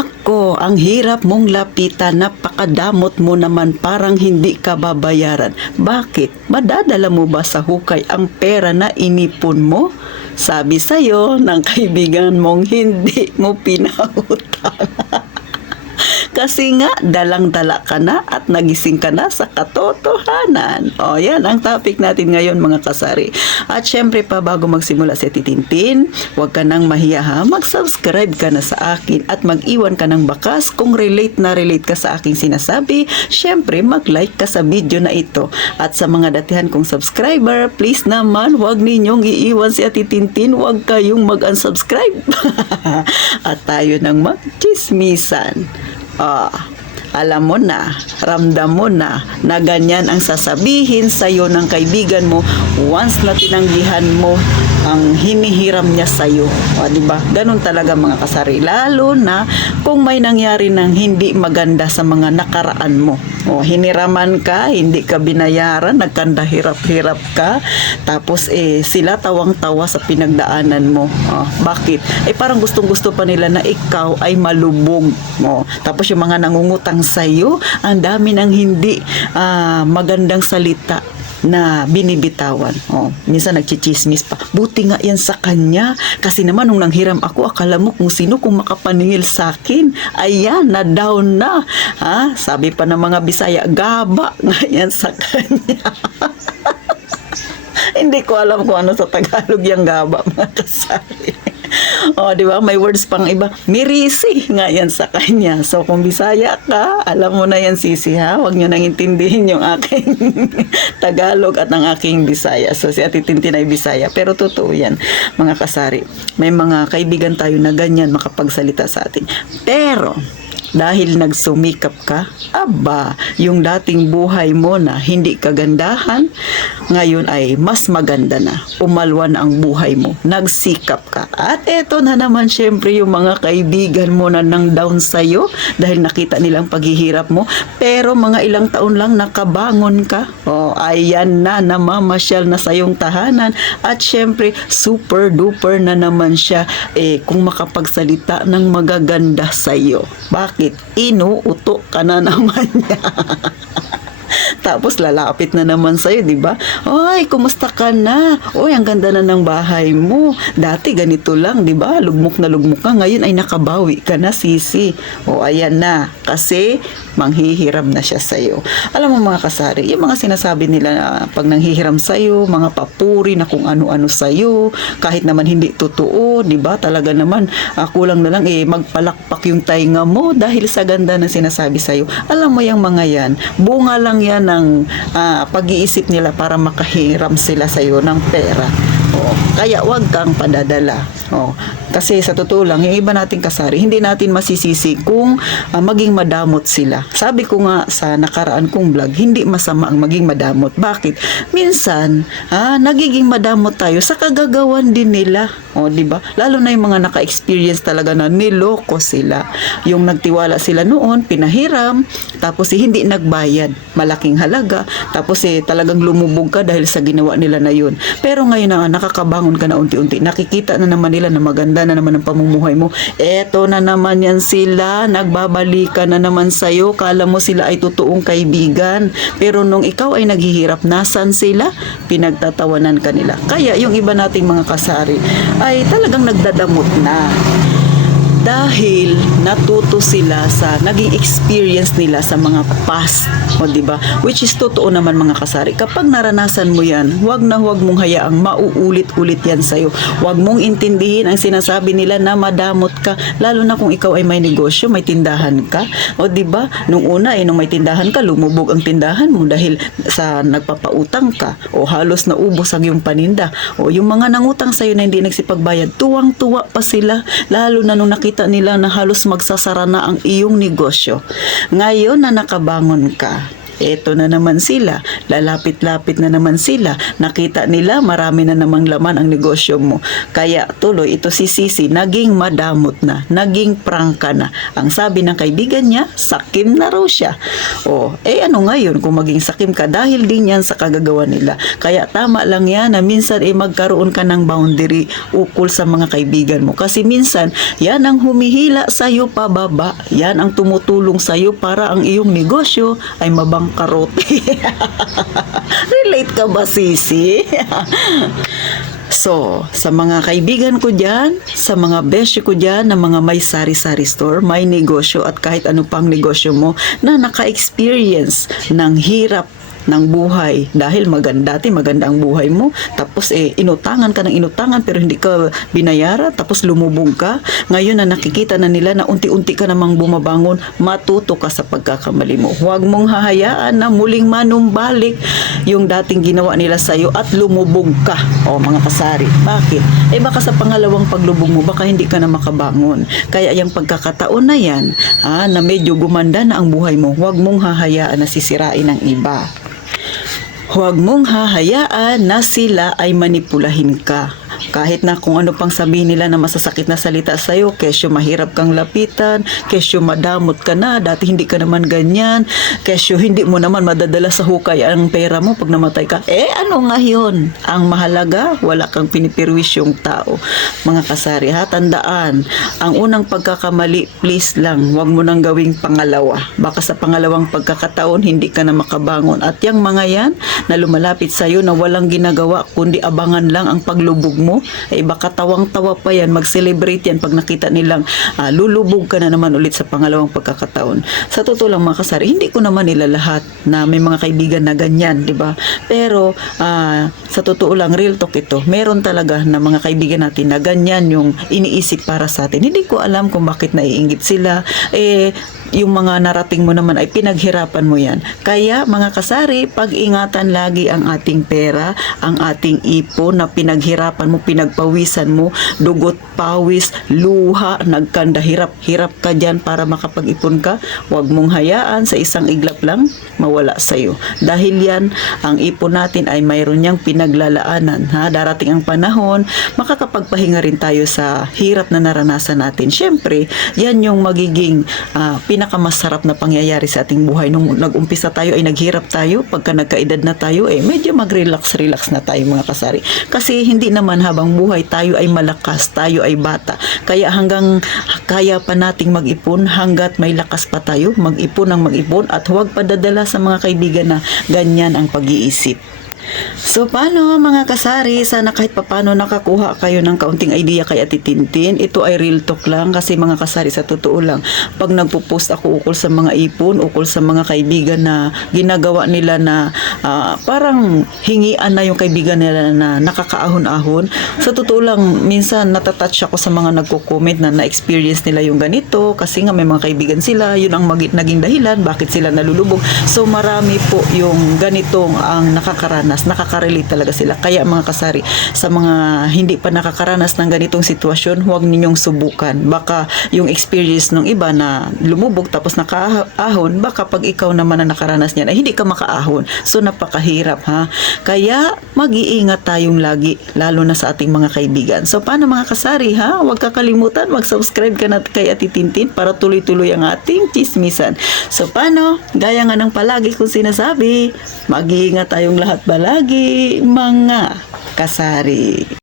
Nako, ang hirap mong lapitan, napakadamot mo naman, parang hindi ka babayaran. Bakit? Madadala mo ba sa hukay ang pera na inipon mo? Sabi sa'yo ng kaibigan mong hindi mo pinautang. Kasi nga, dalang-dala ka na at nagising ka na sa katotohanan. O, yan ang topic natin ngayon, mga kasari. At syempre pa, bago magsimula si Titintin, huwag ka nang mahiya ha. Mag-subscribe ka na sa akin at mag-iwan ka ng bakas kung relate na relate ka sa aking sinasabi. Syempre, mag-like ka sa video na ito. At sa mga datihan kong subscriber, please naman, huwag ninyong iiwan si Titintin. Huwag kayong mag-unsubscribe. At tayo nang mag-chismisan. Alam mo na, ramdam mo na ganyan ang sasabihin sa'yo ng kaibigan mo once na tinanggihan mo ang hinihiram niya sa'yo. Diba? Ganun talaga, mga kasari. Lalo na kung may nangyari ng hindi maganda sa mga nakaraan mo. Hiniraman ka, hindi ka binayaran, nagkandahirap-hirap ka, tapos sila tawang-tawa sa pinagdaanan mo. Bakit? Parang gustong-gusto pa nila na ikaw ay malubog. Tapos yung mga nangungutang sa'yo, ang dami ng hindi magandang salita na binibitawan. Minsan nagchichismis pa. Buti nga yan sa kanya. Kasi naman nung nanghiram ako, akala mo kung sino kung makapaningil sa akin. Ayan, na down na. Sabi pa ng mga Bisaya, gaba nga yan sa kanya. Hindi ko alam kung ano sa Tagalog yung gaba, mga kasari. Di ba? May words pang iba. Mirisi nga yan sa kanya. So, kung Bisaya ka, alam mo na yan, sisi, ha? Huwag nyo nang intindihin yung aking Tagalog at ang aking Bisaya. So, si Ate Tintin ay Bisaya. Pero totoo yan, mga kasari. May mga kaibigan tayo na ganyan makapagsalita sa atin. Pero, dahil nagsumikap ka, yung dating buhay mo na hindi kagandahan, ngayon ay mas maganda na. Umalwan ang buhay mo. Nagsikap ka. At eto na naman, syempre, yung mga kaibigan mo na nang down sa'yo dahil nakita nilang paghihirap mo. Pero mga ilang taon lang nakabangon ka. Ayan na, namamasyal na sa iyong tahanan. At syempre, super duper na naman siya kung makapagsalita ng magaganda sa'yo. Bakit? Inuuto ka na naman niya. Tapos lalapit na naman sa'yo, di ba? Ay, kumusta ka na? Oy, ang ganda na ng bahay mo. Dati ganito lang, di ba? Lugmok na lugmok ka. Ngayon ay nakabawi ka na, sisi. Ayan na. Kasi manghihiram na siya sa'yo. Alam mo, mga kasari, yung mga sinasabi nila na pag nanghihiram sa'yo, mga papuri na kung ano-ano sa'yo, kahit naman hindi totoo, di ba? Talaga naman, kulang na lang magpalakpak yung tainga mo dahil sa ganda ng sinasabi sa'yo. Alam mo yung mga yan, bunga lang yan ng pag-iisip nila para makahiram sila sa'yo ng pera. Kaya wag kang padadala. Kasi sa totoo lang, yung iba nating kasari, hindi natin masisisi kung maging madamot sila. Sabi ko nga sa nakaraan kong vlog, hindi masama ang maging madamot. Bakit? Minsan, nagiging madamot tayo sa kagagawan din nila. Diba? Lalo na yung mga naka-experience talaga na niloko sila. Yung nagtiwala sila noon, pinahiram, tapos hindi nagbayad. Malaking halaga. Tapos talagang lumubog ka dahil sa ginawa nila na yun. Pero ngayon na nakakabangon ka na unti-unti, nakikita na naman nila na maganda na naman ang pamumuhay mo. Eto na naman yan sila, nagbabalikan na naman sa'yo. Kala mo sila ay totoong kaibigan. Pero nung ikaw ay naghihirap, nasan sila? Pinagtatawanan ka nila. Kaya yung iba nating mga kasari ay talagang nagdadamot na. Dahil natuto sila sa naging experience nila sa mga past, diba? Which is totoo naman, mga kasari. Kapag naranasan mo yan, huwag na huwag mong hayaang mauulit-ulit yan sa'yo. Huwag mong intindihin ang sinasabi nila na madamot ka, lalo na kung ikaw ay may negosyo, may tindahan ka. Diba? Nung una, nung may tindahan ka, lumubog ang tindahan mo dahil sa nagpapautang ka o halos naubos ang iyong paninda. Yung mga nangutang sa'yo na hindi nagsipagbayad, tuwang-tuwa pa sila, lalo na nung nakita nila na halos magsasara na ang iyong negosyo. Ngayon na nakabangon ka, eto na naman sila, lalapit-lapit na naman sila, nakita nila marami na namang laman ang negosyo mo. Kaya tuloy ito si Sisi, naging madamot na, naging prangka na. Ang sabi ng kaibigan niya, sakim na raw siya. Ano ngayon kung maging sakim ka, dahil din yan sa kagagawa nila. Kaya tama lang yan na minsan magkaroon ka ng boundary ukol sa mga kaibigan mo. Kasi minsan, yan ang humihila sa'yo pababa. Yan ang tumutulong sa'yo para ang iyong negosyo ay mabangkarote. Relate ka ba, Sisi? So, sa mga kaibigan ko dyan, sa mga besyo ko dyan, na mga may sari-sari store, may negosyo at kahit ano pang negosyo mo na naka-experience ng hirap ng buhay dahil dati maganda ang buhay mo, tapos inutangan ka ng inutangan pero hindi ka binayara, tapos lumubog ka. Ngayon na nakikita na nila na unti-unti ka namang bumabangon, matuto ka sa pagkakamali mo. Huwag mong hahayaan na muling manumbalik yung dating ginawa nila sa'yo at lumubog ka. Mga kasari, bakit? Baka sa pangalawang paglubog mo, baka hindi ka na makabangon. Kaya yung pagkakataon na yan, na medyo gumanda na ang buhay mo, huwag mong hahayaan na sisirain ng iba. Huwag mong hahayaan na sila ay manipulahin ka. Kahit na kung ano pang sabihin nila na masasakit na salita sa'yo, kesyo mahirap kang lapitan, kesyo madamot ka na, dati hindi ka naman ganyan, kesyo hindi mo naman madadala sa hukay ang pera mo pag namatay ka. Ano nga yun? Ang mahalaga, wala kang pinipirwisyong tao. Mga kasari, tandaan, ang unang pagkakamali, please lang, huwag mo nang gawing pangalawa. Baka sa pangalawang pagkakataon, hindi ka na makabangon. At yung mga yan, na lumalapit sa'yo na walang ginagawa, kundi abangan lang ang paglubog mo, baka tawang-tawa pa yan, mag-celebrate yan pag nakita nilang lulubog ka na naman ulit sa pangalawang pagkakataon. Sa totoo lang mga kasari, hindi ko naman nila lahat na may mga kaibigan na ganyan, di ba? Pero sa totoo lang, real talk ito, meron talaga na mga kaibigan natin na ganyan yung iniisip para sa atin. Hindi ko alam kung bakit naiinggit sila. Yung mga narating mo naman ay pinaghirapan mo yan. Kaya mga kasari, pag-ingatan lagi ang ating pera, ang ating ipon na pinaghirapan mo, pinagpawisan mo, dugot, pawis, luha, nagkanda, hirap ka dyan para makapag-ipon ka. Huwag mong hayaan sa isang iglap lang mawala sa'yo. Dahil yan, ang ipon natin ay mayroon niyang pinaglalaanan. Darating ang panahon, makakapagpahinga rin tayo sa hirap na naranasan natin. Siyempre, yan yung magiging pinakamasarap na pangyayari sa ating buhay. Nung nag-umpisa tayo ay naghirap tayo, pagka nagkaedad na tayo medyo mag-relax na tayo mga kasari. Kasi hindi naman habang buhay tayo ay malakas, tayo ay bata. Kaya hanggang kaya pa nating mag-ipon, hanggat may lakas pa tayo, mag-ipon at huwag padadala sa mga kaibigan na ganyan ang pag-iisip. So paano mga kasari, sana kahit papano nakakuha kayo ng kaunting idea kay Ate Tintin. Ito ay real talk lang kasi mga kasari, sa totoo lang, pag nagpo-post ako ukol sa mga ipon, ukol sa mga kaibigan na ginagawa nila na parang hingian na yung kaibigan nila na nakakaahon-ahon, sa totoo lang minsan natatouch ako sa mga nagko-comment na na-experience nila yung ganito kasi nga may mga kaibigan sila, yun ang naging dahilan bakit sila nalulubog. So marami po yung ganitong ang nakaka-relate talaga sila. Kaya mga kasari, sa mga hindi pa nakakaranas ng ganitong sitwasyon, huwag ninyong subukan. Baka yung experience ng iba na lumubog tapos nakaahon, baka pag ikaw naman na nakaranas niyan ay hindi ka makaahon. So napakahirap Kaya mag-iingat tayong lagi, lalo na sa ating mga kaibigan. So paano mga kasari Huwag kakalimutan, mag-subscribe ka na kay Ate Tintin para tuloy-tuloy ang ating chismisan. So paano? Gaya nga ng palagi kong sinasabi, mag-iingat tayong lahat lagi mga kasari.